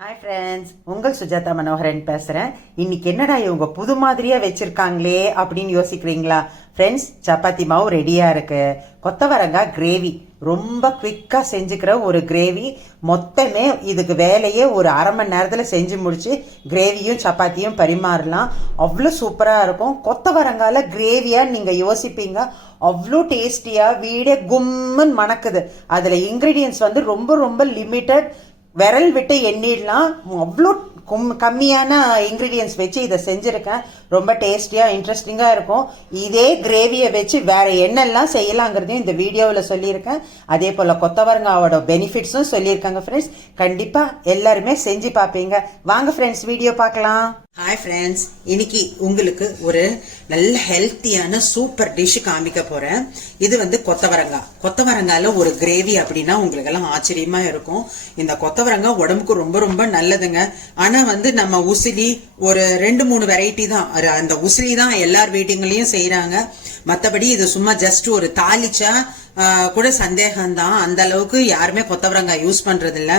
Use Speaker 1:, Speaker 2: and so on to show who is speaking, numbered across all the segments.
Speaker 1: Hi friends உங்கள் சுஜாதா மனோகரன் பேசுகிறேன் இன்னைக்கு என்னடா இவங்க புது மாதிரியாக வச்சுருக்காங்களே அப்படின்னு யோசிக்கிறீங்களா? ஃப்ரெண்ட்ஸ் சப்பாத்தி மாவு ரெடியாக இருக்குது கொத்தவரங்காய் கிரேவி ரொம்ப குவிக்காக செஞ்சுக்கிற ஒரு கிரேவி மொத்தமே இதுக்கு வேலையே ஒரு அரை மணி நேரத்தில் செஞ்சு முடிச்சு கிரேவியும் சப்பாத்தியும் பரிமாறலாம். அவ்வளோ சூப்பராக இருக்கும். கொத்தவரங்கால கிரேவியாக நீங்கள் யோசிப்பீங்க. அவ்வளோ டேஸ்டியாக வீடே கும்முன்னு மணக்குது. அதில் இன்க்ரீடியன்ஸ் வந்து ரொம்ப ரொம்ப லிமிட்டட் விரல் விட்டு எண்ணிடலாம் அவ்வளோ கும் கம்மியான இன்க்ரீடியன்ஸ் வச்சு இதை செஞ்சுருக்கேன். ரொம்ப டேஸ்டியாக இன்ட்ரெஸ்டிங்காக இருக்கும். இதே கிரேவியை வச்சு வேறு என்னெல்லாம் செய்யலாங்கிறதையும் இந்த வீடியோவில் சொல்லியிருக்கேன். அதே போல் கொத்தவரங்காவோட பெனிஃபிட்ஸும் சொல்லியிருக்காங்க ஃப்ரெண்ட்ஸ் கண்டிப்பாக எல்லாருமே செஞ்சு பார்ப்பீங்க. வாங்க ஃப்ரெண்ட்ஸ் வீடியோ பார்க்கலாம். ஹாய் ஃப்ரெண்ட்ஸ் இன்னைக்கு உங்களுக்கு ஒரு நல்ல ஹெல்த்தியான சூப்பர் டிஷ் காமிக்க போகிறேன் இது வந்து கொத்தவரங்காய் கொத்தவரங்கால ஒரு கிரேவி அப்படின்னா உங்களுக்கு எல்லாம் இருக்கும். இந்த கொத்தவரங்காய் உடம்புக்கு ரொம்ப ரொம்ப நல்லதுங்க. ஆனால் வந்து நம்ம உசிலி ஒரு ரெண்டு மூணு வெரைட்டி தான். அந்த உசிலி தான் எல்லார் வீட்டுங்களையும் செய்கிறாங்க மற்றபடி இது சும்மா ஜஸ்ட் ஒரு தாளிச்சா கூட சந்தேகம்தான். அந்த அளவுக்கு யாருமே கொத்தவரங்காய் யூஸ் பண்ணுறதில்ல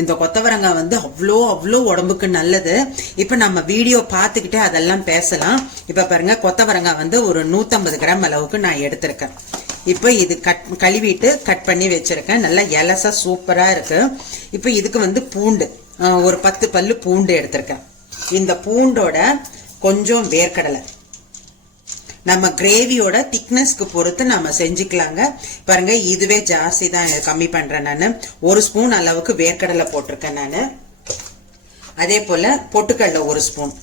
Speaker 1: இந்த கொத்தவரங்காய் வந்து அவ்வளோ அவ்வளோ உடம்புக்கு நல்லது. இப்போ நம்ம வீடியோ பார்த்துக்கிட்டே அதெல்லாம் பேசலாம். இப்போ பாருங்க கொத்தவரங்காய் வந்து ஒரு நூற்றம்பது கிராம் அளவுக்கு நான் எடுத்திருக்கேன். இப்போ இது கட் கழுவிட்டு கட் பண்ணி வச்சுருக்கேன். நல்லா எலசா சூப்பராக இருக்குது இப்போ இதுக்கு வந்து பூண்டு ஒரு பத்து பல்லு பூண்டு எடுத்திருக்கேன். இந்த பூண்டோட கொஞ்சம் வேர்க்கடலை. நம்ம கிரேவியோட திக்னஸ்க்கு பொறுத்து நம்ம செஞ்சுக்கலாங்க. பாருங்க இதுவே ஜாஸ்தி தான் கம்மி பண்ணுறேன் நான். ஒரு ஸ்பூன் அளவுக்கு வேர்க்கடலை போட்டிருக்கேன் நான். அதே போல் பொட்டுக்கடலை ஒரு ஸ்பூன்.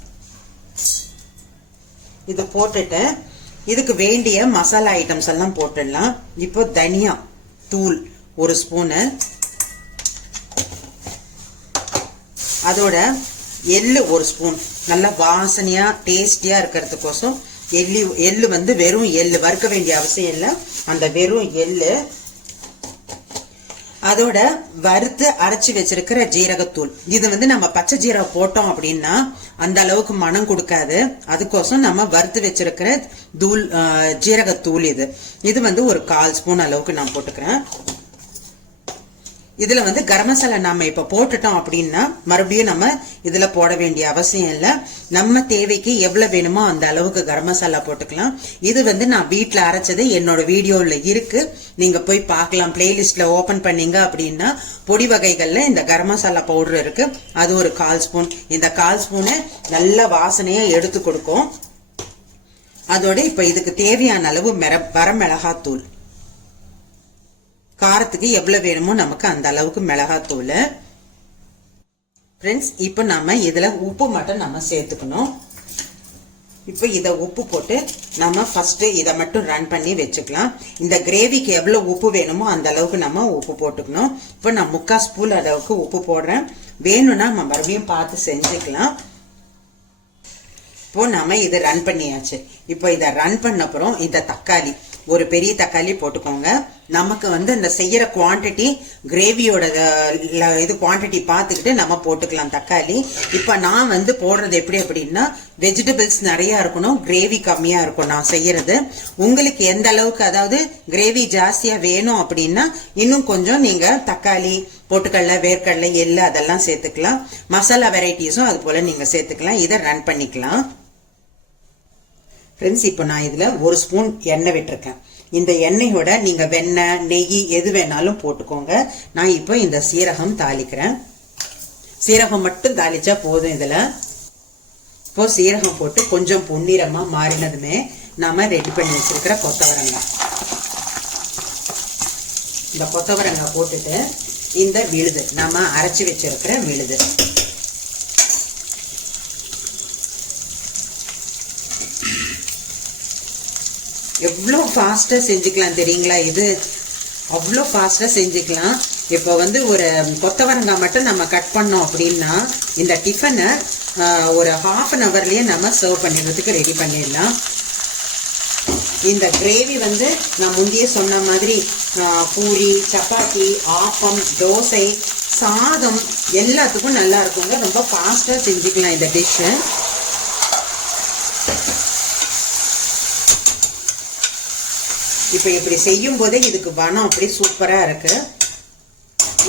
Speaker 1: இது போட்டுட்டு இதுக்கு வேண்டிய மசாலா ஐட்டம்ஸ் எல்லாம் போட்டுடலாம். இப்போ தனியா தூள் ஒரு ஸ்பூனு. அதோட எள்ளு ஒரு ஸ்பூன். நல்லா வாசனையாக டேஸ்டியாக இருக்கிறதுக்கோசம் எள்ளி எள்ளு வந்து வெறும் எள்ளு வறுக்க வேண்டிய அவசியம் இல்லை. அந்த வெறும் எள்ளு அதோட வறுத்து அரைச்சி வச்சிருக்கிற ஜீரகத்தூள். இது வந்து நம்ம பச்சை ஜீரகம் போட்டோம் அப்படின்னா அந்த அளவுக்கு மனம் கொடுக்காது. அதுக்கோசம் நம்ம வறுத்து வச்சிருக்கிற தூள் ஜீரகத்தூள் இது. இது வந்து ஒரு கால் ஸ்பூன் அளவுக்கு நான் போட்டுக்கிறேன். இதில் வந்து கரம் மசாலா நம்ம இப்போ போட்டுட்டோம் அப்படின்னா மறுபடியும் நம்ம இதில் போட வேண்டிய அவசியம் இல்லை. நம்ம தேவைக்கு எவ்வளோ வேணுமோ அந்த அளவுக்கு கரம் மசாலா போட்டுக்கலாம். இது வந்து நான் வீட்டில் அரைச்சது என்னோட வீடியோவில் இருக்குது நீங்கள் போய் பார்க்கலாம். பிளேலிஸ்ட்டில் ஓப்பன் பண்ணீங்க அப்படின்னா பொடி வகைகளில் இந்த கரம் மசாலா பவுடர் இருக்குது அது ஒரு கால் ஸ்பூன். இந்த கால் ஸ்பூனை நல்ல வாசனையாக எடுத்து கொடுக்கும். அதோட இப்போ இதுக்கு தேவையான அளவு மெர வரமிளகாத்தூள். காரத்துக்கு எவ்வளோ வேணுமோ நமக்கு அந்த அளவுக்கு மிளகாத்தூள். ஃப்ரெண்ட்ஸ் இப்போ நம்ம இதில் உப்பு மட்டும் நம்ம சேர்த்துக்கணும். இப்போ இதை உப்பு போட்டு நம்ம ஃபஸ்ட்டு இதை மட்டும் ரன் பண்ணி வச்சுக்கலாம். இந்த கிரேவிக்கு எவ்வளோ உப்பு வேணுமோ அந்த அளவுக்கு நம்ம உப்பு போட்டுக்கணும். இப்போ நான் முக்கால் ஸ்பூன் அளவுக்கு உப்பு போடுறேன். வேணும்னா நம்ம மறுபடியும் பார்த்து செஞ்சுக்கலாம். இப்போ நம்ம இதை ரன் பண்ணியாச்சு. இப்போ இதை ரன் பண்ண அப்புறம் இந்த தக்காளி. ஒரு பெரிய தக்காளி போட்டுக்கோங்க. நமக்கு வந்து இந்த செய்யற குவாண்டிட்டி கிரேவியோட இது குவாண்டிட்டி பார்த்துக்கிட்டு நம்ம போட்டுக்கலாம் தக்காளி. இப்போ நான் வந்து போடுறது எப்படி அப்படின்னா வெஜிடபிள்ஸ் நிறைய இருக்கணும் கிரேவி கம்மியா இருக்கும் நான் செய்யறது. உங்களுக்கு எந்த அளவுக்கு அதாவது கிரேவி ஜாஸ்தியா வேணும் அப்படின்னா இன்னும் கொஞ்சம் நீங்க தக்காளி பொட்டுக்கடலை வேர்க்கடலை எள்ளு அதெல்லாம் சேர்த்துக்கலாம். மசாலா வெரைட்டிஸும் அது போல நீங்க சேர்த்துக்கலாம். இதை ரன் பண்ணிக்கலாம். ஃப்ரெண்ட்ஸ் இப்போ நான் இதில் ஒரு ஸ்பூன் எண்ணெய் விட்டுருக்கேன். இந்த எண்ணெயோட நீங்கள் வெண்ணெய் நெய் எது வேணாலும் போட்டுக்கோங்க. நான் இப்போ இந்த சீரகம் தாளிக்கிறேன். சீரகம் மட்டும் தாளித்தா போதும் இதில். இப்போ சீரகம் போட்டு கொஞ்சம் பொன்னிறமாக மாறினதுமே நாம் ரெடி பண்ணி வச்சுருக்கிற கொத்தவரங்காய். இந்த கொத்தவரங்காய் போட்டுட்டு இந்த விழுது நம்ம அரைச்சி வச்சிருக்கிற விழுது. எவ்வளோ ஃபாஸ்ட்டாக செஞ்சுக்கலாம் தெரியுங்களா இது? அவ்வளோ ஃபாஸ்ட்டாக செஞ்சுக்கலாம். இப்போ வந்து ஒரு கொத்தவரங்காய் மட்டும் நம்ம கட் பண்ணோம் அப்படின்னா இந்த டிஃபனை ஒரு ஹாஃப் அன் ஹவர்லேயே நம்ம சர்வ் பண்ணிடுறதுக்கு ரெடி பண்ணிடலாம். இந்த கிரேவி வந்து நான் முந்தைய சொன்ன மாதிரி பூரி சப்பாத்தி ஆப்பம் தோசை சாதம் எல்லாத்துக்கும் நல்லா இருக்குங்க. ரொம்ப ஃபாஸ்ட்டாக செஞ்சுக்கலாம் இந்த டிஷ்ஷு இப்போ இப்படி செய்யும் போதே இதுக்கு வனம் அப்படி சூப்பராக இருக்கு.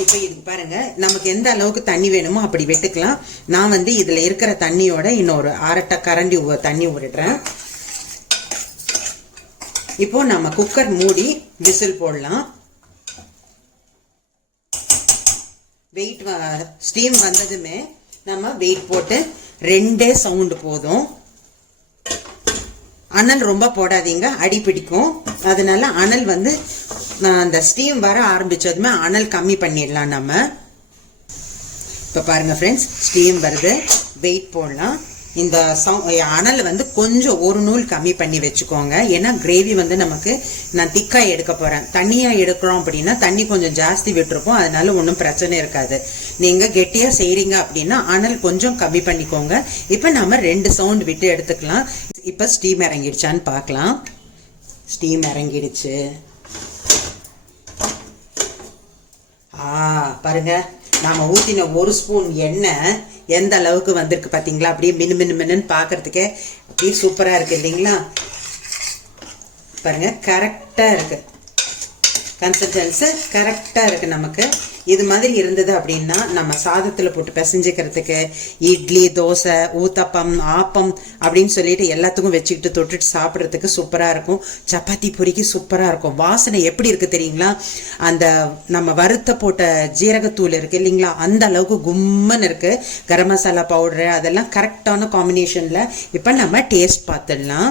Speaker 1: இப்போ இது பாருங்க நமக்கு எந்த அளவுக்கு தண்ணி வேணுமோ அப்படி வெட்டுக்கலாம். நான் வந்து இதில் இருக்கிற தண்ணியோட இன்னொரு அரட்டை கரண்டி தண்ணி விடுறேன் இப்போ நம்ம குக்கர் மூடி விசில் போடலாம். வெயிட் ஸ்டீம் வந்ததுமே நம்ம வெயிட் போட்டு ரெண்டே சவுண்டு போதும். அனல் ரொம்ப போடாதீங்க. அடி பிடிக்கும். அதனால அனல் வந்து அந்த ஸ்டீம் வர ஆரம்பிச்சதுமே அனல் கம்மி பண்ணிடலாம் நம்ம. இப்போ பாருங்க ஃப்ரெண்ட்ஸ் ஸ்டீம் வருது. வெயிட் போடலாம். இந்த சவு அனல் வந்து கொஞ்சம் ஒரு நூல் கம்மி பண்ணி வச்சுக்கோங்க. ஏன்னா கிரேவி வந்து நமக்கு நான் திக்காக எடுக்க போகிறேன் தண்ணியாக எடுக்கிறோம் அப்படின்னா தண்ணி கொஞ்சம் ஜாஸ்தி விட்டுருப்போம். அதனால ஒன்றும் பிரச்சனை இருக்காது. நீங்கள் கெட்டியாக செய்கிறீங்க அப்படின்னா அனல் கொஞ்சம் கம்மி பண்ணிக்கோங்க. இப்போ நம்ம ரெண்டு சவுண்ட் விட்டு எடுத்துக்கலாம். இப்போ ஸ்டீம் இறங்கிடுச்சான்னு பார்க்கலாம். ஸ்டீம் இறங்கிடுச்சு. ஆ பாருங்க. நாம் ஊற்றின ஒரு ஸ்பூன் எண்ணெய் எந்த அளவுக்கு வந்திருக்கு பாத்தீங்களா? அப்படியே மினு மினு மின்னு பார்க்குறதுக்கே அப்படியே சூப்பரா இருக்கு இல்லைங்களா? பாருங்க கரெக்டா இருக்கு. கன்சிஸ்டன்ஸு கரெக்டாக இருக்குது நமக்கு. இது மாதிரி இருந்தது அப்படின்னா நம்ம சாதத்தில் போட்டு பிசைஞ்சிக்கிறதுக்கு இட்லி தோசை ஊத்தப்பம் ஆப்பம் அப்படின்னு சொல்லிட்டு எல்லாத்துக்கும் வச்சுக்கிட்டு தொட்டுட்டு சாப்பிட்றதுக்கு சூப்பராக இருக்கும். சப்பாத்தி பொரிக்கு சூப்பராக இருக்கும். வாசனை எப்படி இருக்குது தெரியுங்களா? அந்த நம்ம வறுத்த போட்ட ஜீரகத்தூள் இருக்குது இல்லைங்களா? அந்த அளவுக்கு கும்மன்னு இருக்குது கரம் மசாலா பவுடரு அதெல்லாம் கரெக்டான காம்பினேஷனில் இப்போ நம்ம டேஸ்ட் பார்த்துடலாம்.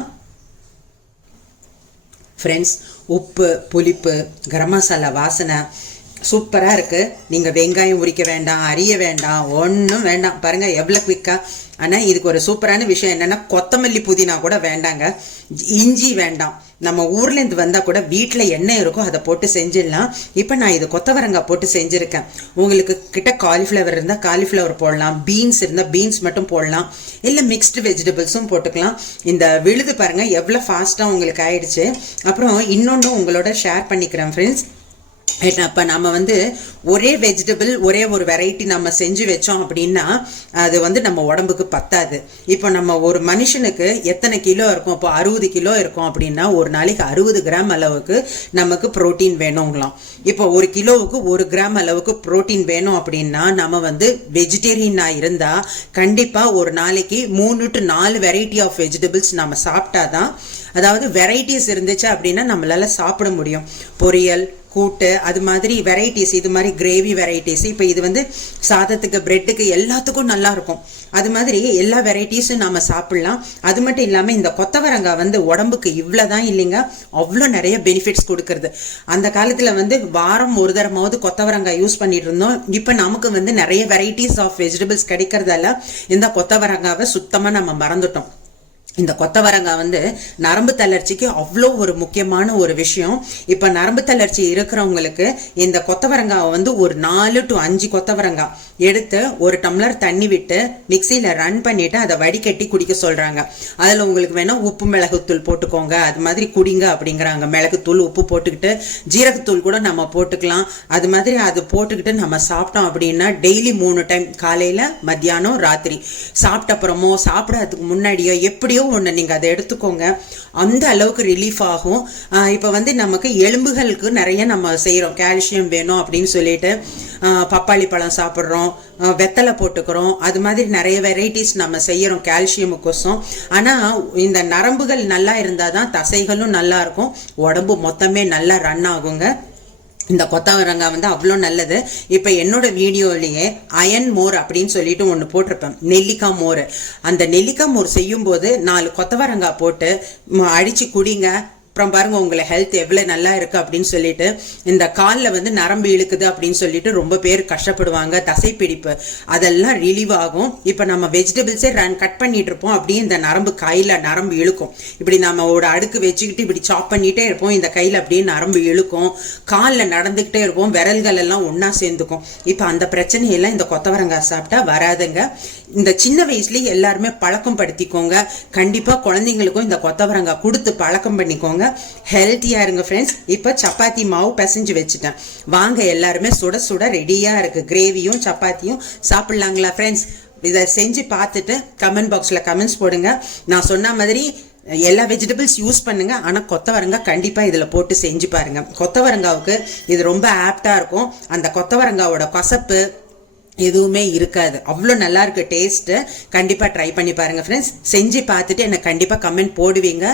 Speaker 1: ஃப்ரெண்ட்ஸ் உப்பு புளிப்பு கரம் மசாலா வாசனை சூப்பராக இருக்குது நீங்கள் வெங்காயம் உரிக்க வேண்டாம் அரிய வேண்டாம் ஒன்றும் வேண்டாம். பாருங்கள் எவ்வளோ குவிக்காக ஆனால் இதுக்கு ஒரு சூப்பரான விஷயம் என்னென்னா கொத்தமல்லி புதினா கூட வேண்டாங்க. இஞ்சி வேண்டாம். நம்ம ஊர்லேருந்து வந்தால் கூட வீட்டில் என்ன இருக்கோ அதை போட்டு செஞ்சிடலாம். இப்போ நான் இது கொத்தவரங்காய் போட்டு செஞ்சுருக்கேன். உங்களுக்கு கிட்ட காலிஃப்ளவர் இருந்தால் காலிஃப்ளவர் போடலாம். பீன்ஸ் இருந்தால் பீன்ஸ் மட்டும் போடலாம். இல்லை மிக்ஸ்டு வெஜிடபிள்ஸும் போட்டுக்கலாம். இந்த விழுது பாருங்கள் எவ்வளோ ஃபாஸ்ட்டாக உங்களுக்கு ஆயிடுச்சு. அப்புறம் இன்னொன்று உங்களோட ஷேர் பண்ணிக்கிறேன் ஃப்ரெண்ட்ஸ் அப்போ நம்ம வந்து ஒரே வெஜிடபிள் ஒரே ஒரு வெரைட்டி நம்ம செஞ்சு வச்சோம் அப்படின்னா அது வந்து நம்ம உடம்புக்கு பத்தாது. இப்போ நம்ம ஒரு மனுஷனுக்கு எத்தனை கிலோ இருக்கும்? இப்போ அறுபது கிலோ இருக்கும் அப்படின்னா ஒரு நாளைக்கு அறுபது கிராம் அளவுக்கு நமக்கு புரோட்டீன் வேணுங்களாம். இப்போ ஒரு கிலோவுக்கு ஒரு கிராம் அளவுக்கு ப்ரோட்டீன் வேணும் அப்படின்னா நம்ம வந்து வெஜிடேரியனாக இருந்தால் கண்டிப்பாக ஒரு நாளைக்கு மூணு டு நாலு வெரைட்டி ஆஃப் வெஜிடபிள்ஸ் நம்ம சாப்பிட்டாதான் அதாவது வெரைட்டிஸ் இருந்துச்சு அப்படின்னா நம்மளால் சாப்பிட முடியும். பொரியல் கூட்டு அது மாதிரி வெரைட்டிஸ் இது மாதிரி கிரேவி வெரைட்டிஸ் இப்போ இது வந்து சாதத்துக்கு பிரெட்டுக்கு எல்லாத்துக்கும் நல்லா இருக்கும். அது மாதிரி எல்லா வெரைட்டிஸும் நம்ம சாப்பிட்லாம். அது மட்டும் இல்லாமல் இந்த கொத்தவரங்காய் வந்து உடம்புக்கு இவ்வளோ தான் இல்லைங்க. அவ்வளோ நிறைய பெனிஃபிட்ஸ் கொடுக்கறது. அந்த காலத்தில் வந்து வாரம் ஒரு தரமாவது கொத்தவரங்காய் யூஸ் பண்ணிட்டு இருந்தோம். இப்போ நமக்கு வந்து நிறைய வெரைட்டிஸ் ஆஃப் வெஜிடபிள்ஸ் கிடைக்கிறதால இந்த கொத்தவரங்காவை சுத்தமாக நம்ம மறந்துட்டோம். இந்த கொத்தவரங்காய் வந்து நரம்பு தளர்ச்சிக்கு அவ்வளோ ஒரு முக்கியமான ஒரு விஷயம். இப்போ நரம்பு தளர்ச்சி இருக்கிறவங்களுக்கு இந்த கொத்தவரங்காவை வந்து ஒரு நாலு டு அஞ்சு கொத்தவரங்காய் எடுத்து ஒரு டம்ளர் தண்ணி விட்டு மிக்சியில் ரன் பண்ணிவிட்டு அதை வடிகட்டி குடிக்க சொல்கிறாங்க அதில் உங்களுக்கு வேணால் உப்பு மிளகுத்தூள் போட்டுக்கோங்க. அது மாதிரி குடிங்க அப்படிங்கிறாங்க. மிளகுத்தூள் உப்பு போட்டுக்கிட்டு ஜீரகத்தூள் கூட நம்ம போட்டுக்கலாம். அது மாதிரி அது போட்டுக்கிட்டு நம்ம சாப்பிட்டோம் அப்படின்னா டெய்லி மூணு டைம் காலையில் மத்தியானம் ராத்திரி. சாப்பிட்ட அப்புறமோ சாப்பிட்றதுக்கு முன்னாடியோ எப்படியோ ஒன்று நீங்கள் அதை எடுத்துக்கோங்க. அந்த அளவுக்கு ரிலீஃப் ஆகும். இப்போ வந்து நமக்கு எலும்புகளுக்கு நிறைய நம்ம செய்கிறோம் கால்சியம் வேணும் அப்படின்னு சொல்லிட்டு பப்பாளி பழம் சாப்பிட்றோம். வெத்தலை போட்டுக்கிறோம். அது மாதிரி நிறைய வெரைட்டிஸ் நம்ம செய்கிறோம் கால்சியமுக்கோசம் ஆனால் இந்த நரம்புகள் நல்லா இருந்தால் தான் தசைகளும் நல்லா இருக்கும். உடம்பு மொத்தமே நல்லா ரன் ஆகுங்க. இந்த கொத்தவரங்காய் வந்து அவ்வளோ நல்லது. இப்போ என்னோட வீடியோலேயே அயன் மோர் அப்படின்னு சொல்லிட்டு ஒன்று போட்டிருப்பேன். நெல்லிக்காய் மோர். அந்த நெல்லிக்காய் மோர் செய்யும்போது நாலு கொத்தவரங்காய் போட்டு அடித்து குடிங்க. அப்புறம் பாருங்க உங்களை ஹெல்த் எவ்வளோ நல்லா இருக்கு அப்படின்னு சொல்லிட்டு இந்த காலில் வந்து நரம்பு இழுக்குது அப்படின்னு சொல்லிட்டு ரொம்ப பேர் கஷ்டப்படுவாங்க தசைப்பிடிப்பு. அதெல்லாம் ரிலீவ் ஆகும். இப்போ நம்ம வெஜிடபிள்ஸே ரன் கட் பண்ணிட்டு இருப்போம் அப்படியே இந்த நரம்பு கையில் நரம்பு இழுக்கும். இப்படி நம்ம ஒரு அடுக்கு வச்சுக்கிட்டு இப்படி சாப் பண்ணிட்டே இருப்போம் இந்த கையில் அப்படியே நரம்பு இழுக்கும். காலில் நடந்துக்கிட்டே இருப்போம் விரல்கள் எல்லாம் ஒன்றா சேர்ந்துக்கும். இப்போ அந்த பிரச்சனையெல்லாம் இந்த கொத்தவரங்காய் சாப்பிட்டா வராதுங்க. இந்த சின்ன வயசுலேயே எல்லாருமே பழக்கம் படுத்திக்கோங்க கண்டிப்பாக குழந்தைங்களுக்கும் இந்த கொத்தவரங்காய் கொடுத்து பழக்கம் பண்ணிக்கோங்க. ஹெல்த்தியாக இருங்க ஃப்ரெண்ட்ஸ் இப்போ சப்பாத்தி மாவு பிசைஞ்சு வச்சுட்டேன். வாங்க எல்லாருமே சுட சுட ரெடியாக இருக்குது கிரேவியும் சப்பாத்தியும் சாப்பிட்லாங்களா ஃப்ரெண்ட்ஸ் இதை செஞ்சு பார்த்துட்டு கமெண்ட் பாக்ஸில் கமெண்ட்ஸ் போடுங்க. நான் சொன்ன மாதிரி எல்லா வெஜிடபிள்ஸ் யூஸ் பண்ணுங்க. ஆனால் கொத்தவரங்காய் கண்டிப்பாக இதில் போட்டு செஞ்சு பாருங்க. கொத்தவரங்காவுக்கு இது ரொம்ப ஆப்டாக இருக்கும். அந்த கொத்தவரங்காவோட கசப்பு எதுவுமே இருக்காது. அவ்வளோ நல்லா இருக்கு டேஸ்ட்டு கண்டிப்பாக ட்ரை பண்ணி பாருங்கள் ஃப்ரெண்ட்ஸ் செஞ்சு பார்த்துட்டு எனக்கு கண்டிப்பாக கமெண்ட் போடுவீங்க.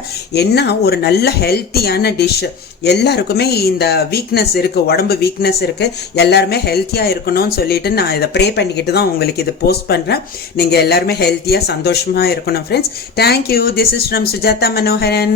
Speaker 1: என்ன ஒரு நல்ல ஹெல்த்தியான டிஷ்ஷு எல்லாருக்குமே இந்த வீக்னஸ் இருக்குது உடம்பு வீக்னஸ் இருக்குது எல்லாருமே ஹெல்த்தியாக இருக்கணும்னு சொல்லிட்டு நான் இதை ப்ரே பண்ணிக்கிட்டு தான் உங்களுக்கு இது போஸ்ட் பண்ணுறேன் நீங்கள் எல்லாருமே ஹெல்த்தியாக சந்தோஷமாக இருக்கணும் friends thank you this is from Sujatha Manoharan